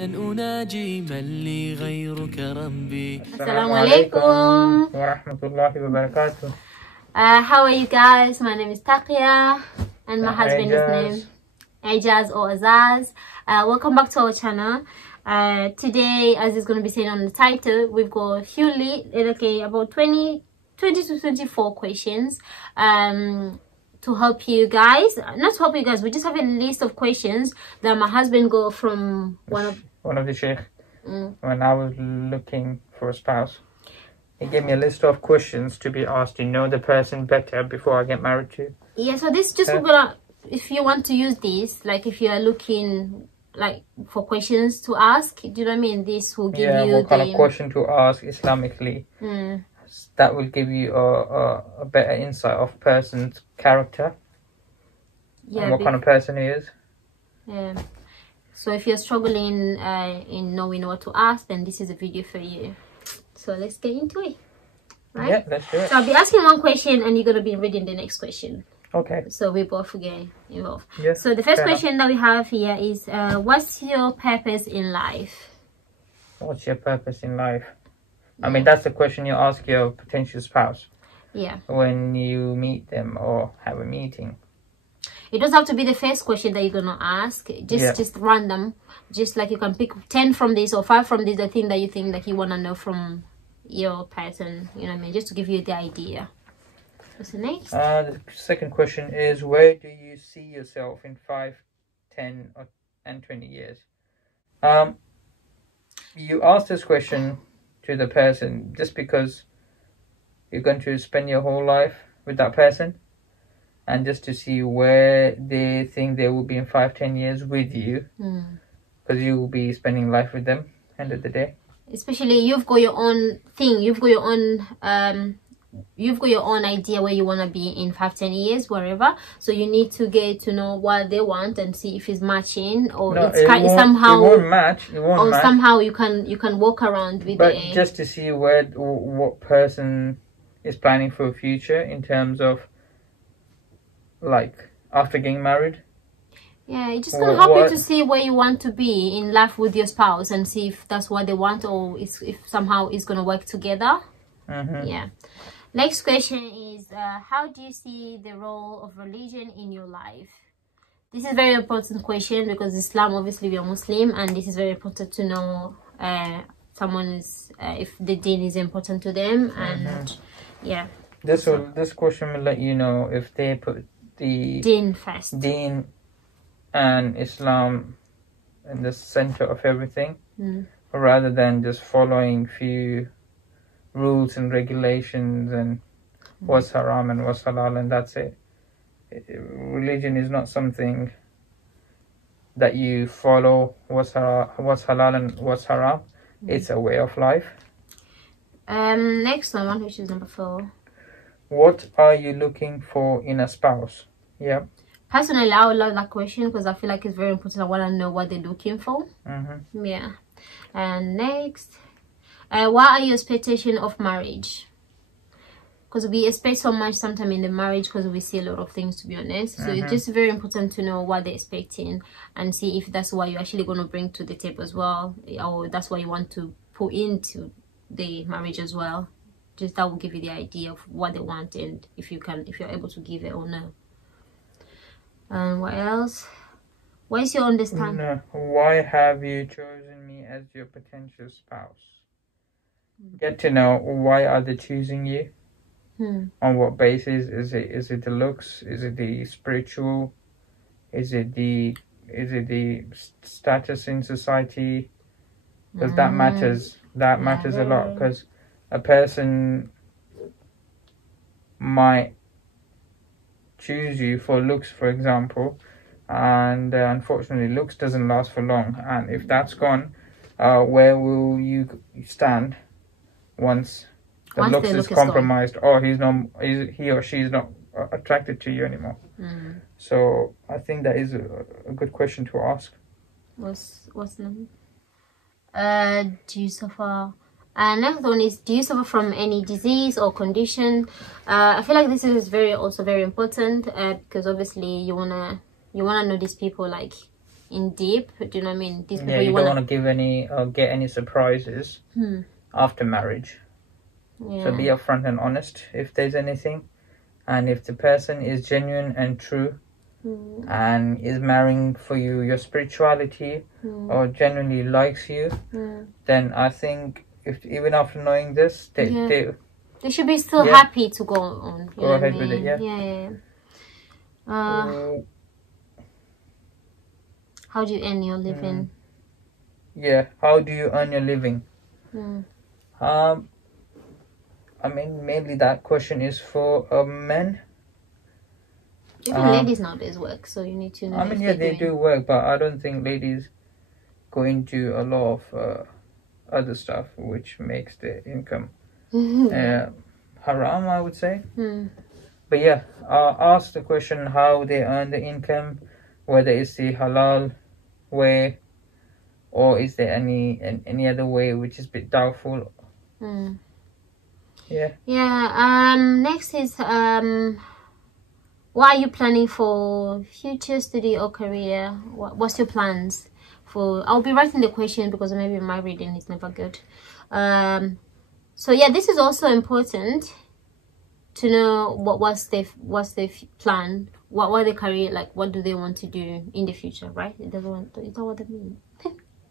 أناجي من لي غيرك ربي. Assalamu alaikum wa rahmatullahi wa barakatuh. How are you guys? My name is Takia and my husband is Azaz. named Azaz or Azaz. Welcome back to our channel. Today, as it's going to be saying on the title, we've got a few about 20 to 24 questions to help you guys. Not to help you guys, we just have a list of questions that my husband got from one of the sheikh. When I was looking for a spouse, he gave me a list of questions to be asked to know the person better before I get married to. Yeah, so this just gonna, if you want to use this, like if you are looking like for questions to ask, do you know what I mean? This will give you what kind of question to ask Islamically. That will give you a better insight of person's character, and what kind of person he is. Yeah. So if you're struggling in knowing what to ask, then this is a video for you. So let's get into it. Right? Yeah, let's do it. So I'll be asking one question and you're going to be reading the next question. Okay. So we both get involved. Yes, so the first question that we have here is, what's your purpose in life? What's your purpose in life? I mean, that's the question you ask your potential spouse. Yeah. When you meet them or have a meeting. It doesn't have to be the first question that you're gonna ask. Just random. Just like you can pick 10 from this or 5 from this, the thing that you think that you wanna know from your person. You know what I mean? Just to give you the idea. What's the next? The second question is, where do you see yourself in 5, 10, and 20 years? You ask this question to the person just because you're going to spend your whole life with that person, and just to see where they think they will be in 5, 10 years with you, because you will be spending life with them end of the day. Especially you've got your own thing, you've got your own idea where you want to be in 5, 10 years, wherever. So you need to get to know what they want and see if it's matching, or somehow it won't match. Somehow you can walk around with but just to see what person is planning for a future in terms of like after getting married. Yeah, it's just gonna help you to see where you want to be in life with your spouse and see if that's what they want, or if somehow it's gonna work together. Yeah. Next question is, how do you see the role of religion in your life? This is a very important question because Islam, obviously we are Muslim, and this is very important to know if the deen is important to them. And yeah, this question will let you know if they put the deen first, deen and Islam in the center of everything, rather than just following few rules and regulations and what's haram and what's halal, and that's it. Religion is not something that you follow what's halal and what's haram. It's a way of life. Next one, which is number 4. What are you looking for in a spouse? Yeah. Personally, I would love that question because I feel like it's very important. I want to know what they're looking for. Yeah. And next, what are your expectations of marriage? Because we expect so much sometimes in the marriage because we see a lot of things, to be honest. So it's just very important to know what they're expecting and see if that's what you're actually going to bring to the table as well, or that's what you want to put into the marriage as well. Just that will give you the idea of what they want and if you're able to give it or no. And what else? What is your understanding? Why have you chosen me as your potential spouse? Get to know why are they choosing you. On what basis? Is it the looks? Is it the spiritual? Is it the status in society? Because that matters. That matters a lot. Because a person might choose you for looks, for example, and unfortunately, looks doesn't last for long. And if that's gone, where will you stand once the looks is compromised, or he or she is not attracted to you anymore? So I think that is a good question to ask. What's the name? Do you suffer? Next one is, do you suffer from any disease or condition? I feel like this is also very important because obviously you wanna know these people, like in deep. Do you know what I mean? These people Yeah, you wanna... don't want to give any or get any surprises after marriage. Yeah. So be upfront and honest if there's anything, and if the person is genuine and true and is marrying for you your spirituality or genuinely likes you, then I think if even after knowing this, they should be still happy to go on. You go ahead with it. How do you earn your living? How do you earn your living? I mean, mainly that question is for men. Even ladies nowadays work, so you need to know. I mean, they do work, but I don't think ladies go into a lot of other stuff which makes their income haram, I would say. But yeah, ask the question how they earn the income, whether it's the halal way or is there any other way which is a bit doubtful. Next is what are you planning for future study or career? What's your plans for... I'll be writing the question because maybe my reading is never good. So yeah, this is also important to know what's their plan, what their career, like what do they want to do in the future, right? Is that what I mean?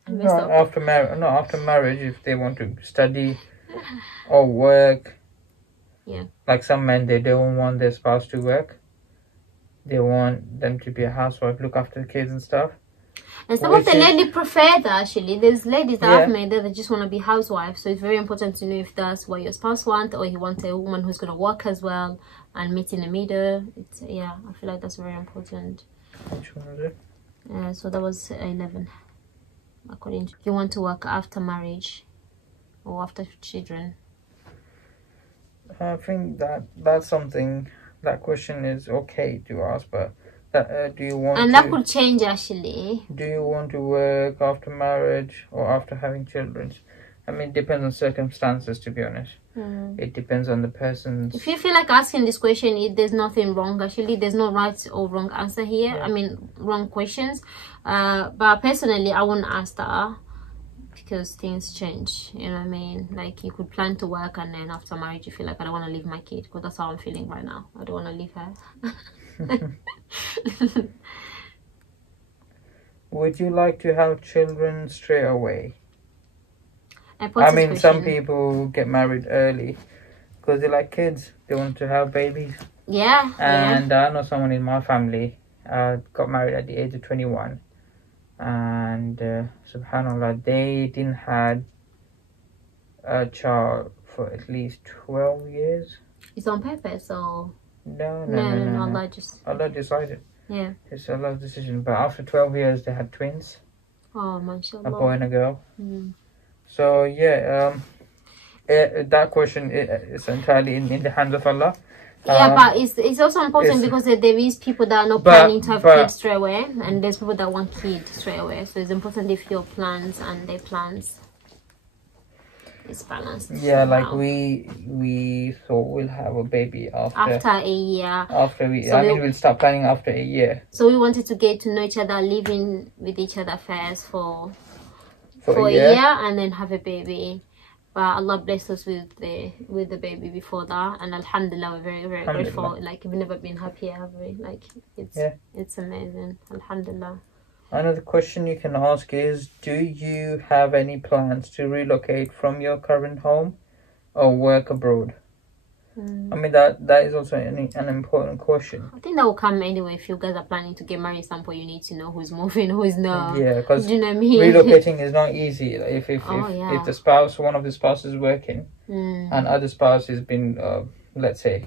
After marriage, if they want to study or work. Like some men, they don't want their spouse to work. They want them to be a housewife, look after the kids and stuff. And some of the ladies prefer that, actually. There's ladies that I've met that they just want to be housewives. So it's very important to know if that's what your spouse wants, or you want a woman who's going to work as well and meet in the middle. I feel like that's very important. Which one was it? So that was 11. According to... You want to work after marriage or after children? I think that's something, that question is okay to ask, but do you want and that could change, actually. Do you want to work after marriage or after having children? I mean, it depends on circumstances, to be honest. It depends on the person's... If you feel like asking this question, there's nothing wrong, actually. There's no right or wrong answer here. I mean, wrong questions. But personally, I wouldn't ask that, because things change, you know what I mean? Like, you could plan to work and then after marriage you feel like, I don't want to leave my kid, because that's how I'm feeling right now. I don't want to leave her. Would you like to have children straight away? I mean, some people get married early because they like kids. They want to have babies. And I know someone in my family got married at the age of 21. And subhanallah, they didn't have a child for at least 12 years. It's on purpose, or no, Allah decided. It's Allah's decision. But after 12 years they had twins. Oh, mashallah. A boy and a girl. So that question is entirely in the hands of Allah. But it's also important because there is people that are not planning to have kids straight away, and there's people that want kids straight away. So it's important if your plans and their plans is balanced. Like we thought we'll have a baby after a year. We'll start planning after a year. So we wanted to get to know each other, living with each other first for a year, and then have a baby. But Allah blessed us with the baby before that, and alhamdulillah, we're very, very grateful. Like, we've never been happier, have we? Like, it's amazing. Alhamdulillah. Another question you can ask is, do you have any plans to relocate from your current home or work abroad? I mean, that is also an important question. I think that will come anyway. If you guys are planning to get married at some point, you need to know who's moving, who's not. Because do you know what I mean? Relocating is not easy. Like, if the spouse, one of the spouses is working, and other spouse has been, let's say,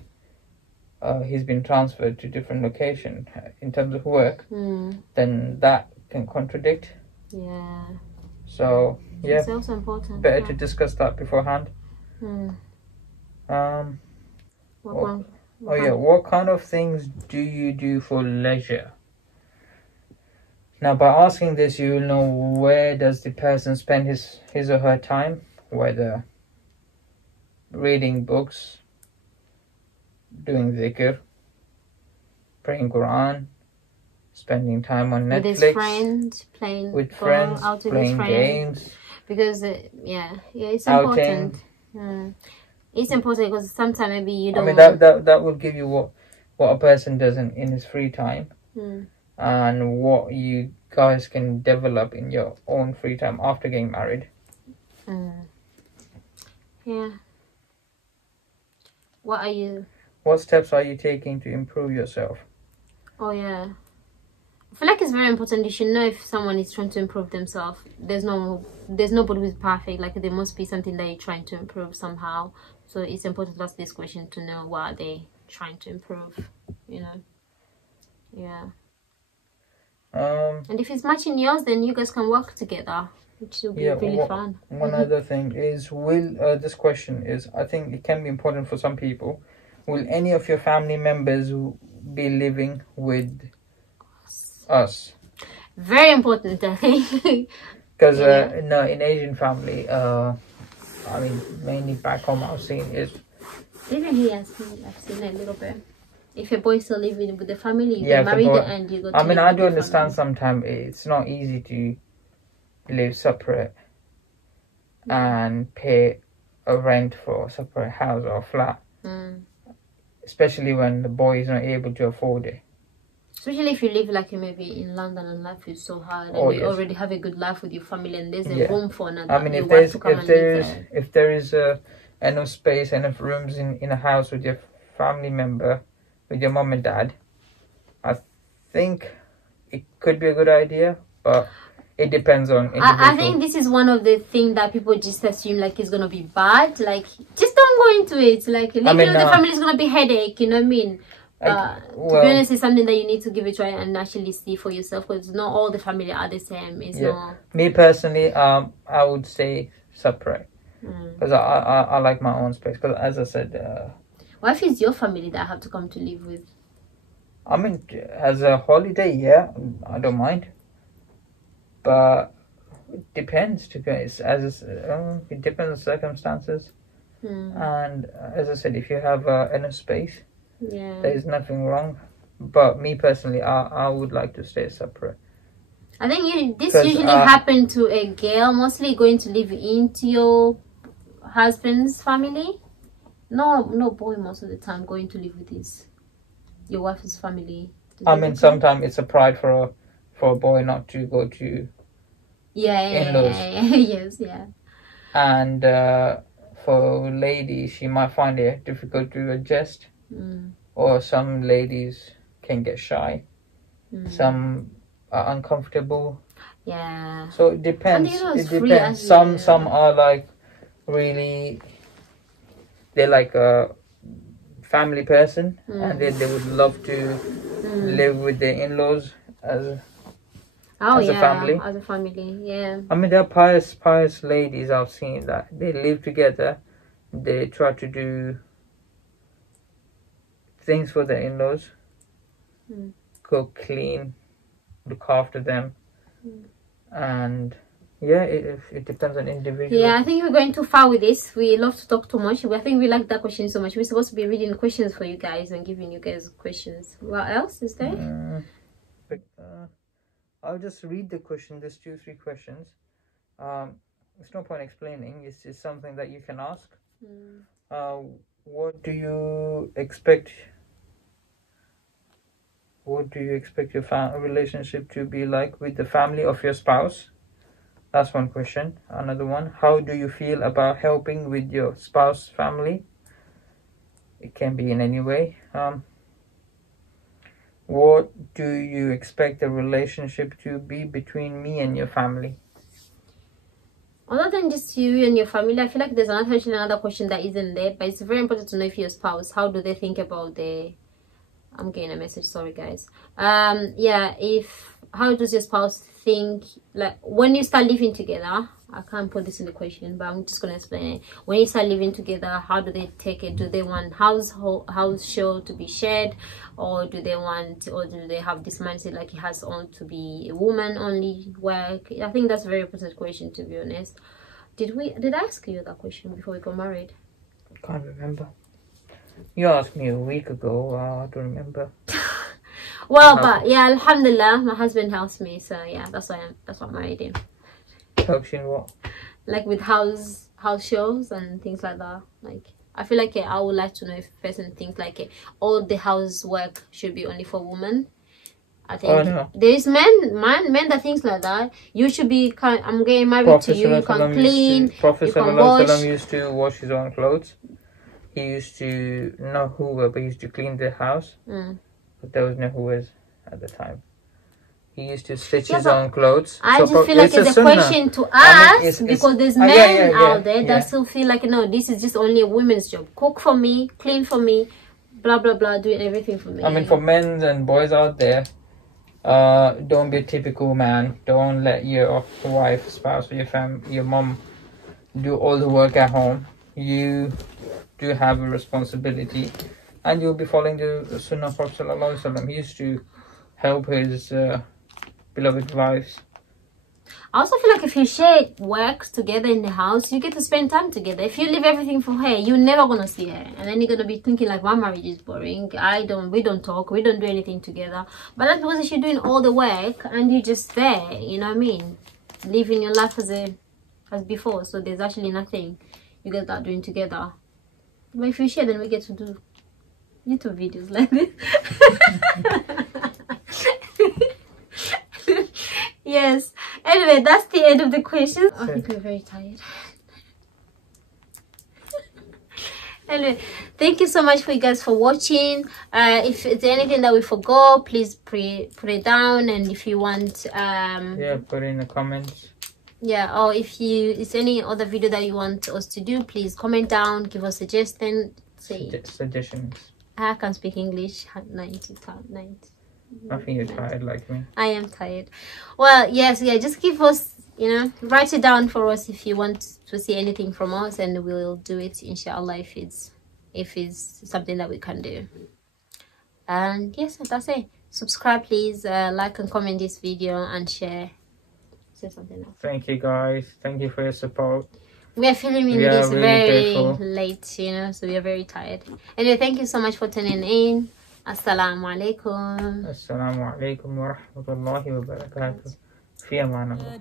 he's been transferred to different location in terms of work, then that can contradict. So it's also important. Better to discuss that beforehand. What kind of things do you do for leisure? Now, by asking this, you will know where does the person spend his or her time, whether reading books, doing Zkr, praying Quran, spending time on Netflix. With his friends, playing with friends, out with playing his friends. games. Because, yeah, it's important. Outing. It's important because sometimes maybe you don't... I mean, that will give you what a person does in his free time. And what you guys can develop in your own free time after getting married. Yeah. What steps are you taking to improve yourself? Oh yeah, I feel like it's very important. You should know if someone is trying to improve themselves. There's nobody who's perfect. Like, there must be something that you're trying to improve somehow. So it's important to ask this question to know what are they trying to improve, you know. Yeah. And if it's matching yours, then you guys can work together, which will be really fun. One other thing is, this question is, I think it can be important for some people. Will any of your family members be living with us? Very important, I think. Because no, in Asian family, I mean, mainly back home, I've seen is... Even here, I've seen it a little bit. If your boy still living with the family, you get married and you go to... I mean, I do understand sometimes it's not easy to live separate and pay a rent for a separate house or flat. Especially when the boy is not able to afford it. Especially if you live like maybe in London and life is so hard and you already have a good life with your family and there's a room for another. I mean, if there is enough space, enough rooms in a house with your family member, with your mom and dad, I think it could be a good idea, but it depends on individual. I think this is one of the things that people just assume like it's gonna be bad. Like, just don't go into it. Like, living with the family is gonna be headache. You know what I mean? To be honest, it's something that you need to give a try and actually see for yourself, because not all the family are the same. It's not... Me personally, I would say separate, because I like my own space. Because as I said, what if it's your family that I have to come to live with? I mean, as a holiday, yeah, I don't mind. But it depends, to be honest. It depends on circumstances. And as I said, if you have enough space, there is nothing wrong. But me personally, I would like to stay separate. I think this usually happen to a girl, mostly going to live into your husband's family. No boy most of the time going to live with your wife's family. I mean, sometimes it's a pride for a boy not to go to in-laws. Yes. And for ladies, she might find it difficult to adjust. Or some ladies can get shy. Some are uncomfortable. Yeah. So it depends. It depends. Some are like really... They're like a family person, and they would love to live with their in-laws as a family. As a family, yeah. I mean, there are pious ladies I've seen that they live together. They try to do things for their in-laws, cook, clean, look after them, and... Yeah, it depends on individual. Yeah, I think we're going too far with this. We love to talk too much. I think we like that question so much. We're supposed to be reading questions for you guys and giving you guys questions. What else is there? I'll just read the question. There's 2-3 questions. It's no point explaining. It's just something that you can ask. What do you expect? What do you expect your relationship to be like with the family of your spouse? That's one question. Another one, how do you feel about helping with your spouse's family? It can be in any way. What do you expect the relationship to be between me and your family? Other than just you and your family, I feel like there's another question that isn't there, but it's very important to know if your spouse, how do they think about I'm getting a message, sorry guys. How does your spouse think, like, when you start living together? I can't put this in the question, but I'm just going to explain it. When you start living together, how do they take it? Do they want house show to be shared, or do they have this mindset like it has to be a woman only work? I think that's a very important question, to be honest. Did I ask you that question before we got married? Can't remember. You asked me a week ago. I don't remember. Well, but yeah, alhamdulillah, my husband helps me, so yeah, that's why I'm married him. Helps you in what? Like with house shows and things like that. Like I feel like I would like to know if a person thinks like all the housework should be only for women. I think there's men that thinks like that. You should be I'm getting married to you. You can clean. Prophet you can wash. used to wash his own clothes. He used to not hoover, but he used to clean the house. But there was no hoovers at the time. He used to stitch his own clothes. I just feel like it's a question to ask because there's men out there that still feel like, no, this is just only a women's job. Cook for me, clean for me, blah, blah, blah, doing everything for me. I mean, for men and boys out there, don't be a typical man. Don't let your wife, spouse, or your mom do all the work at home. You do have a responsibility, and you'll be following the Sunnah of Prophet Sallallahu Alaihi Wasallam. He used to help his beloved wives. I also feel like if you share works together in the house, you get to spend time together. If you leave everything for her, you're never gonna see her, and then you're gonna be thinking like, my marriage is boring. We don't talk, we don't do anything together. But that's because she's doing all the work and you're just there. You know what I mean? Living your life as before. So there's actually nothing you guys are doing together. But if you share, then we get to do YouTube videos like this. Yes. Anyway, that's the end of the questions. I think we're very tired. Anyway, thank you so much for you guys for watching. If there's anything that we forgot, please put it down. And if you want put it in the comments. Yeah, or if it's any other video that you want us to do, please comment down, give us suggestions. Suggestions. I can't speak English. 90. I think you're tired like me. I am tired. Well, yes, just give us, write it down for us if you want to see anything from us, and we'll do it, inshallah, if it's something that we can do. And yes, that's it. Subscribe, please. Like and comment this video and share. Say something else. Thank you, guys. Thank you for your support. We are filming this really very late, so we are very tired. Anyway, thank you so much for tuning in. Assalamu alaikum. Assalamu alaikum wa rahmatullahi wa barakatuh. في أمان الله.